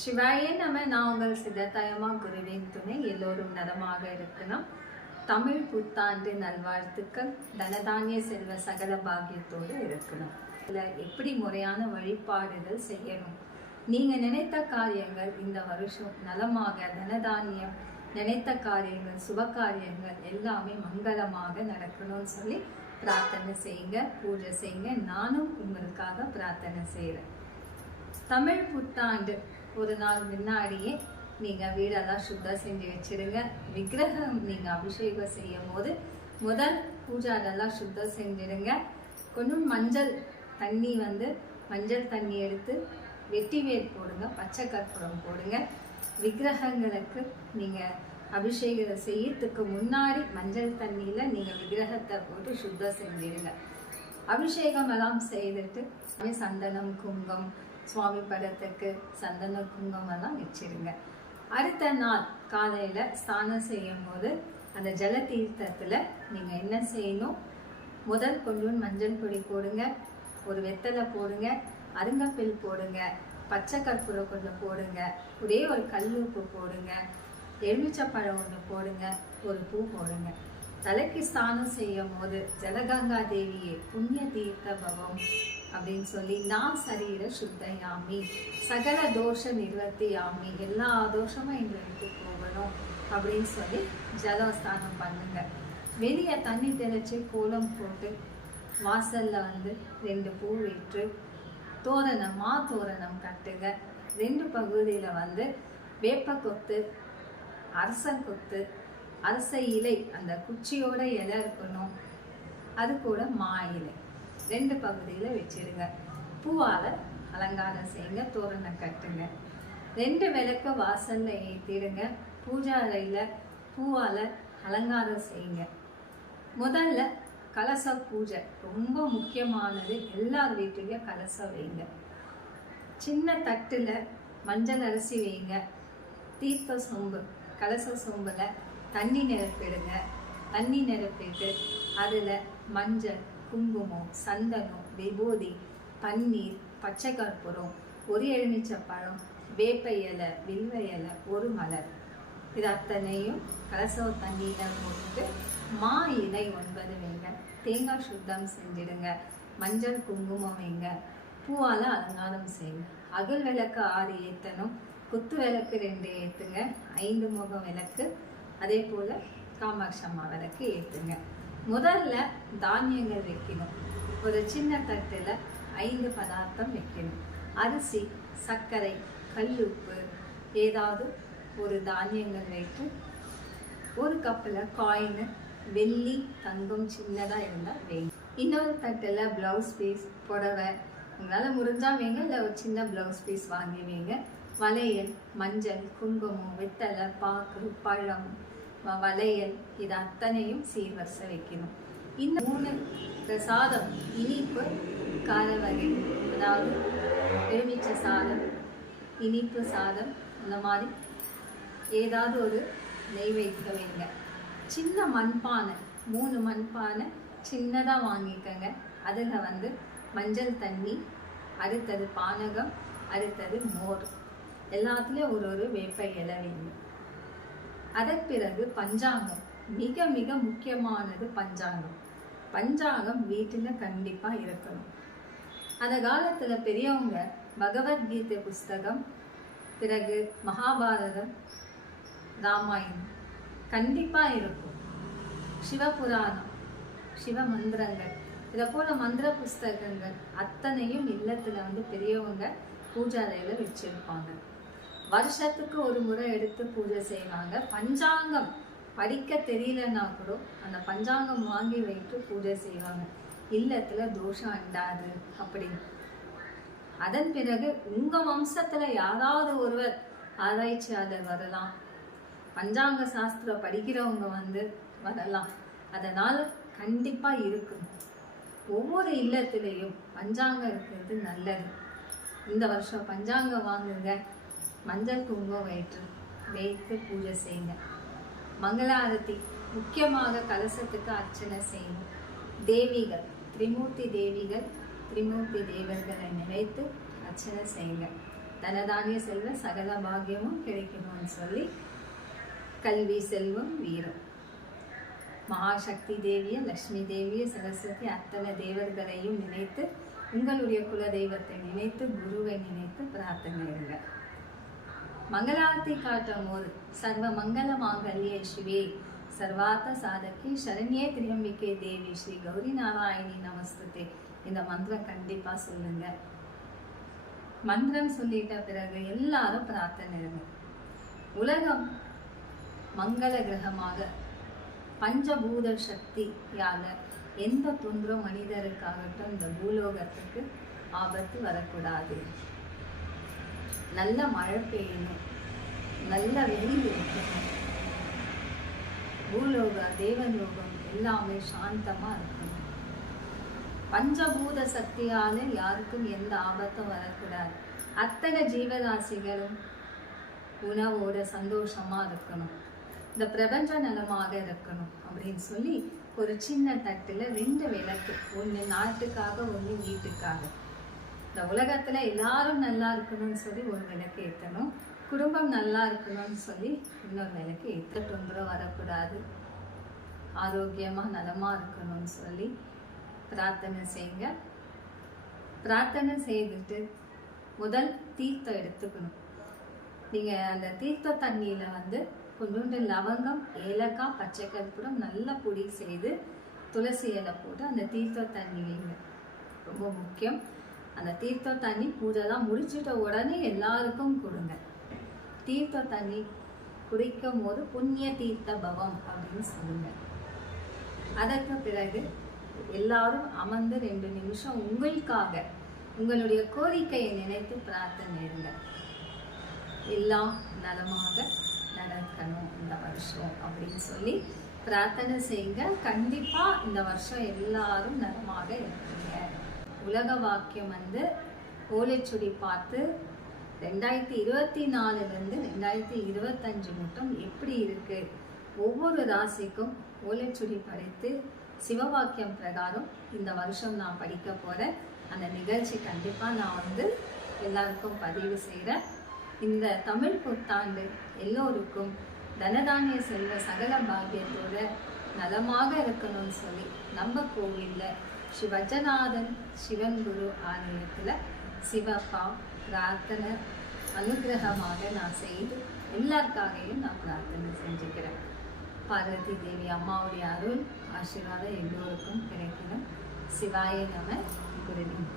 சிவாயே நம்ம நான் உங்கள் சித்தத்தாயமா குருவின் துணை. எல்லோரும் நலமாக இருக்கணும். தமிழ் புத்தாண்டு நல்வாழ்த்துக்கள். தனதானிய செல்வ சகல பாக்கியத்தோடு இருக்கணும். இதில் எப்படி முறையான வழிபாடுகள் செய்யணும், நீங்கள் நினைத்த காரியங்கள் இந்த வருஷம் நலமாக, தனதானியம், நினைத்த காரியங்கள், சுப காரியங்கள் எல்லாமே மங்களமாக நடக்கணும்னு சொல்லி பிரார்த்தனை செய்யுங்க, பூஜை செய்யுங்க. நானும் உங்களுக்காக பிரார்த்தனை செய்கிறேன். தமிழ் புத்தாண்டு ஒரு நாள் முன்னாடியே நீங்கள் வீடெல்லாம் சுத்தம் செஞ்சு வச்சிடுங்க. விக்கிரகம் நீங்கள் அபிஷேகம் செய்யும் போது முதல் பூஜாரெல்லாம் சுத்தம் செஞ்சிடுங்க. கொஞ்சம் மஞ்சள் தண்ணி எடுத்து வெட்டி வேர் போடுங்க, பச்சை கற்பூரம் போடுங்க. விக்கிரகங்களுக்கு நீங்கள் அபிஷேகம் செய்யறதுக்கு முன்னாடி மஞ்சள் தண்ணியில் நீங்கள் விக்கிரகத்தை போட்டு சுத்தம் செஞ்சிடுங்க. அபிஷேகம் எல்லாம் செய்துட்டு சந்தனம், குங்குமம், சுவாமி படத்துக்கு சந்தன குங்குமம் எல்லாம் வச்சிருங்க. அடுத்த நாள் காலையில் ஸ்நானம் செய்யும் போது அந்த ஜல தீர்த்தத்தில் நீங்கள் என்ன செய்யணும், முதல் கொஞ்சம் மஞ்சள் பொடி போடுங்க, ஒரு வெத்தலை போடுங்க, அருங்கப்பில் போடுங்க, பச்சை கற்பூரம் கொஞ்சம் போடுங்க, ஒரே ஒரு கல் உப்பு போடுங்க, எலுமிச்சப்பழம் ஒன்று போடுங்க, ஒரு பூ போடுங்க. தலைக்கு ஸ்நானம் செய்யும் போது ஜலகங்கா தேவியே புண்ணிய தீர்த்த பவம் அப்படின்னு சொல்லி நான் சரீர சுத்தையாமி சகல தோஷ நிவர்த்தியாமி, எல்லா தோஷமும் எங்களை விட்டு போகணும் அப்படின்னு சொல்லி ஜலஸ்தானம் பண்ணுங்க. வெளியே தண்ணி தெளிச்சு கோலம் போட்டு வாசல்ல 2 பூ விட்டு தோரணம் கட்டுங்க. 2 பகுதியில் வேப்ப கொத்து, அரசன் கொத்து, அரச இலை, அந்த குச்சியோட இலை இருக்கணும், அது கூட மா இலை 2 பகுதியில் வச்சிடுங்க. பூவால் அலங்காரம் செய்யுங்க, தோரணம் கட்டுங்க. 2 விளக்கு வாசல்ல ஏற்றிடுங்க. பூஜா அறையில் பூவால் அலங்காரம் செய்யுங்க. முதல்ல கலச பூஜை ரொம்ப முக்கியமானது. எல்லார் வீட்டுலையும் கலசம் வைங்க. சின்ன தட்டில் மஞ்சள் அரிசி வைங்க. தீர்த்த சொம்பு, கலச சொம்பில் தண்ணி நிரப்பிடுங்க. தண்ணி நிரப்பிட்டு அதில் மஞ்சள், குங்குமம், சந்தனம், விபூதி, பன்னீர், பச்சை கற்பூரம், ஒரு எலுமிச்சப்பழம், வேப்ப இலை, வில்வ இலை, ஒரு மலர், இது அத்தனையும் கலச தண்ணியில் போட்டுட்டு மா இலை 9 வைங்க. தேங்காய் சுத்தம் செஞ்சிடுங்க. மஞ்சள் குங்குமம் வைங்க. பூவால் அலங்காரம் செய்யுங்க. அகல் விளக்கு 6 ஏற்றணும். குத்து விளக்கு 2 ஏற்றுங்க. 5 முகம் விளக்கு, அதே போல் காமாட்சி அம்மா விளக்கு ஏற்றுங்க. முதல்ல தானியங்கள் வைக்கணும். ஒரு சின்ன தட்டில் 5 பதார்த்தம் வைக்கணும். அரிசி, சர்க்கரை, கல்லுப்பு, ஏதாவது ஒரு தானியங்கள் வைத்து ஒரு கப்பில் காயின், வெள்ளி, தங்கம் சின்னதாக இருந்தால் வைங்க. இன்னொரு தட்டில் ப்ளவுஸ் பீஸ், புடவை உங்களால் முடிஞ்சால் வைங்க, இல்லை ஒரு சின்ன ப்ளவுஸ் பீஸ் வாங்கி வைங்க. வளையல், மஞ்சள், குங்குமம், வெத்தலை, பாக்கு, பழம், வளையல், இது அத்தனையும் சீர்வரிசை வைக்கணும். இன்னும் 3 பிரசாதம், இனிப்பு, கார வகை, அதாவது எலுமிச்சை சாதம், இனிப்பு சாதம், அந்த மாதிரி ஏதாவது ஒரு நெய்வேத்தியம் வைங்க. சின்ன மண்பானை, 3 மண்பானை சின்னதாக வாங்கிக்கங்க. அதில் மஞ்சள் தண்ணி, அடுத்தது பானகம், அடுத்தது மோர், எல்லாத்துலேயும் ஒரு வேப்ப இலை வைங்க. அதன் பிறகு பஞ்சாங்கம், மிக மிக முக்கியமானது பஞ்சாங்கம். பஞ்சாங்கம் வீட்டில் கண்டிப்பாக இருக்கணும். அந்த காலத்தில் பெரியவங்க பகவத்கீதை புஸ்தகம், பிறகு மகாபாரதம், ராமாயணம் கண்டிப்பாக இருக்கும். சிவபுராணம், சிவ மந்திரங்கள், இதை போல மந்திர புஸ்தகங்கள் அத்தனையும் இல்லத்தில் பெரியவங்க பூஜை அறையில் வச்சிருப்பாங்க. வருஷத்துக்கு ஒரு முறை எடுத்து பூஜை செய்வாங்க. பஞ்சாங்கம் படிக்க தெரியலன்னா கூட அந்த பஞ்சாங்கம் வாங்கி வைத்து பூஜை செய்வாங்க. இல்லத்தில் தோஷம் அண்டாது அப்படின்னு. அதன் பிறகு உங்கள் வம்சத்தில் யாராவது ஒருவர் ஆராய்ச்சியாளர் வரலாம், பஞ்சாங்க சாஸ்திரம் படிக்கிறவங்க வரலாம். அதனால் கண்டிப்பாக இருக்கணும். ஒவ்வொரு இல்லத்திலையும் பஞ்சாங்கம் இருக்கிறது நல்லது. இந்த வருஷம் பஞ்சாங்கம் வாங்குங்க. மஞ்சள் குங்குமம் வைத்து பூஜை செய்யுங்க. மங்களாரத்தி, முக்கியமாக கலசத்துக்கு அர்ச்சனை செய்யணும். தேவிகள், திரிமூர்த்தி தேவிகள், திரிமூர்த்தி தேவர்களை நினைத்து அர்ச்சனை செய்யுங்க. தனதானிய செல்வ சகல பாக்கியமும் கிடைக்கணும்னு சொல்லி கல்வி செல்வம் வீரம் மகாசக்தி தேவிய லக்ஷ்மி தேவிய சரஸ்வதி அத்தனை தேவர்களையும் நினைத்து உங்களுடைய குல தெய்வத்தை நினைத்து குருவை நினைத்து பிரார்த்தனை இருங்க. மங்களாரத்தி காட்டும் போது சர்வ மங்கள மாங்கல்யே சிவே சர்வார்த்த சாதகி சரண்யே திரியம்பிகே தேவி ஸ்ரீ கௌரி நாராயணி நமஸ்துதே இந்த மந்திரம் கண்டிப்பா சொல்லுங்க. மந்திரம் சொல்லிட்ட பிறகு எல்லாரும் பிரார்த்தனை இருங்க. உலகம் மங்கள கிரகமாக பஞ்சபூத சக்தியால எந்த தொந்தரும் மனிதருக்காகட்டும் இந்த பூலோகத்துக்கு ஆபத்து வரக்கூடாது. நல்ல மழை பெய்யணும், நல்ல வெயில் இருக்கணும், பூலோக தேவலோகம் எல்லாமே சாந்தமா இருக்கணும். பஞ்சபூத சக்தியால யாருக்கும் எந்த ஆபத்தும் வரக்கூடாது. அத்தனை ஜீவராசிகளும் உணவோட சந்தோஷமா இருக்கணும், இந்த பிரபஞ்ச நலமாக இருக்கணும் அப்படின்னு சொல்லி ஒரு சின்ன தட்டுல 2 விளக்கு, ஒண்ணு நாட்டுக்காக ஒண்ணு வீட்டுக்காக. இந்த உலகத்துல எல்லாரும் நல்லா இருக்கணும்னு சொல்லி ஒரு விளக்கு ஏற்றணும், குடும்பம் நல்லா இருக்கணும்னு சொல்லி இன்னொரு விளக்கு ஏற்ற. தொந்தரவு வரக்கூடாது, ஆரோக்கியமா நலமா இருக்கணும்னு சொல்லி பிரார்த்தனை செய்யுங்க. பிரார்த்தனை செய்துட்டு முதல் தீர்த்தம் எடுத்துக்கணும். நீங்க அந்த தீர்த்த தண்ணியில கொஞ்சோண்டு லவங்கம், ஏலக்காய், பச்சை கற்பூரம் நல்லா பொடி செய்து துளசி இலை போட்டு அந்த தீர்த்த தண்ணி வைங்க. ரொம்ப முக்கியம். அந்த தீர்த்த தண்ணி பூஜைலாம் முடிச்சுட்ட உடனே எல்லாருக்கும் கொடுங்க. தீர்த்த தண்ணி குடிக்கும் போது புண்ணிய தீர்த்த பவம் அப்படின்னு சொல்லுங்க. அதற்கு பிறகு எல்லாரும் அமர்ந்து 2 நிமிஷம் உங்களுக்காக உங்களுடைய கோரிக்கையை நினைத்து பிரார்த்தனை இருங்க. எல்லாம் நலமாக நடக்கணும் இந்த வருஷம் அப்படின்னு சொல்லி பிரார்த்தனை செய்யுங்க. கண்டிப்பா இந்த வருஷம் எல்லாரும் நலமாக இருப்பீங்க. உலக வாக்கியம் ஓலைச்சுடி பார்த்து 2024 2025 மட்டும் எப்படி இருக்கு, ஒவ்வொரு ராசிக்கும் ஓலைச்சுடி படித்து சிவவாக்கியம் பிரகாரம் இந்த வருஷம் நான் படிக்க போறேன். அந்த நிகழ்ச்சி கண்டிப்பா நான் எல்லாருக்கும் பதிவு செய்கிறேன். இந்த தமிழ் புத்தாண்டு எல்லோருக்கும் தனதானிய செல்வ சகல பாக்கியத்தோட நலமாக இருக்கணும்னு சொல்லி நம்ம கோவில்ல ஸ்ரீ வஜ்ரநாதன் சிவன் குரு ஆலயத்துல சிவப்பா பிரார்த்தனை அனுகிரகமாக நான் செய்து எல்லாருக்காகவும் நான் பிரார்த்தனை செஞ்சுக்கிறேன். பார்வதி தேவி அம்மாவுடைய அருள் ஆசீர்வாதம் எல்லோருக்கும் கிடைக்கணும். சிவாய நம. குருவின்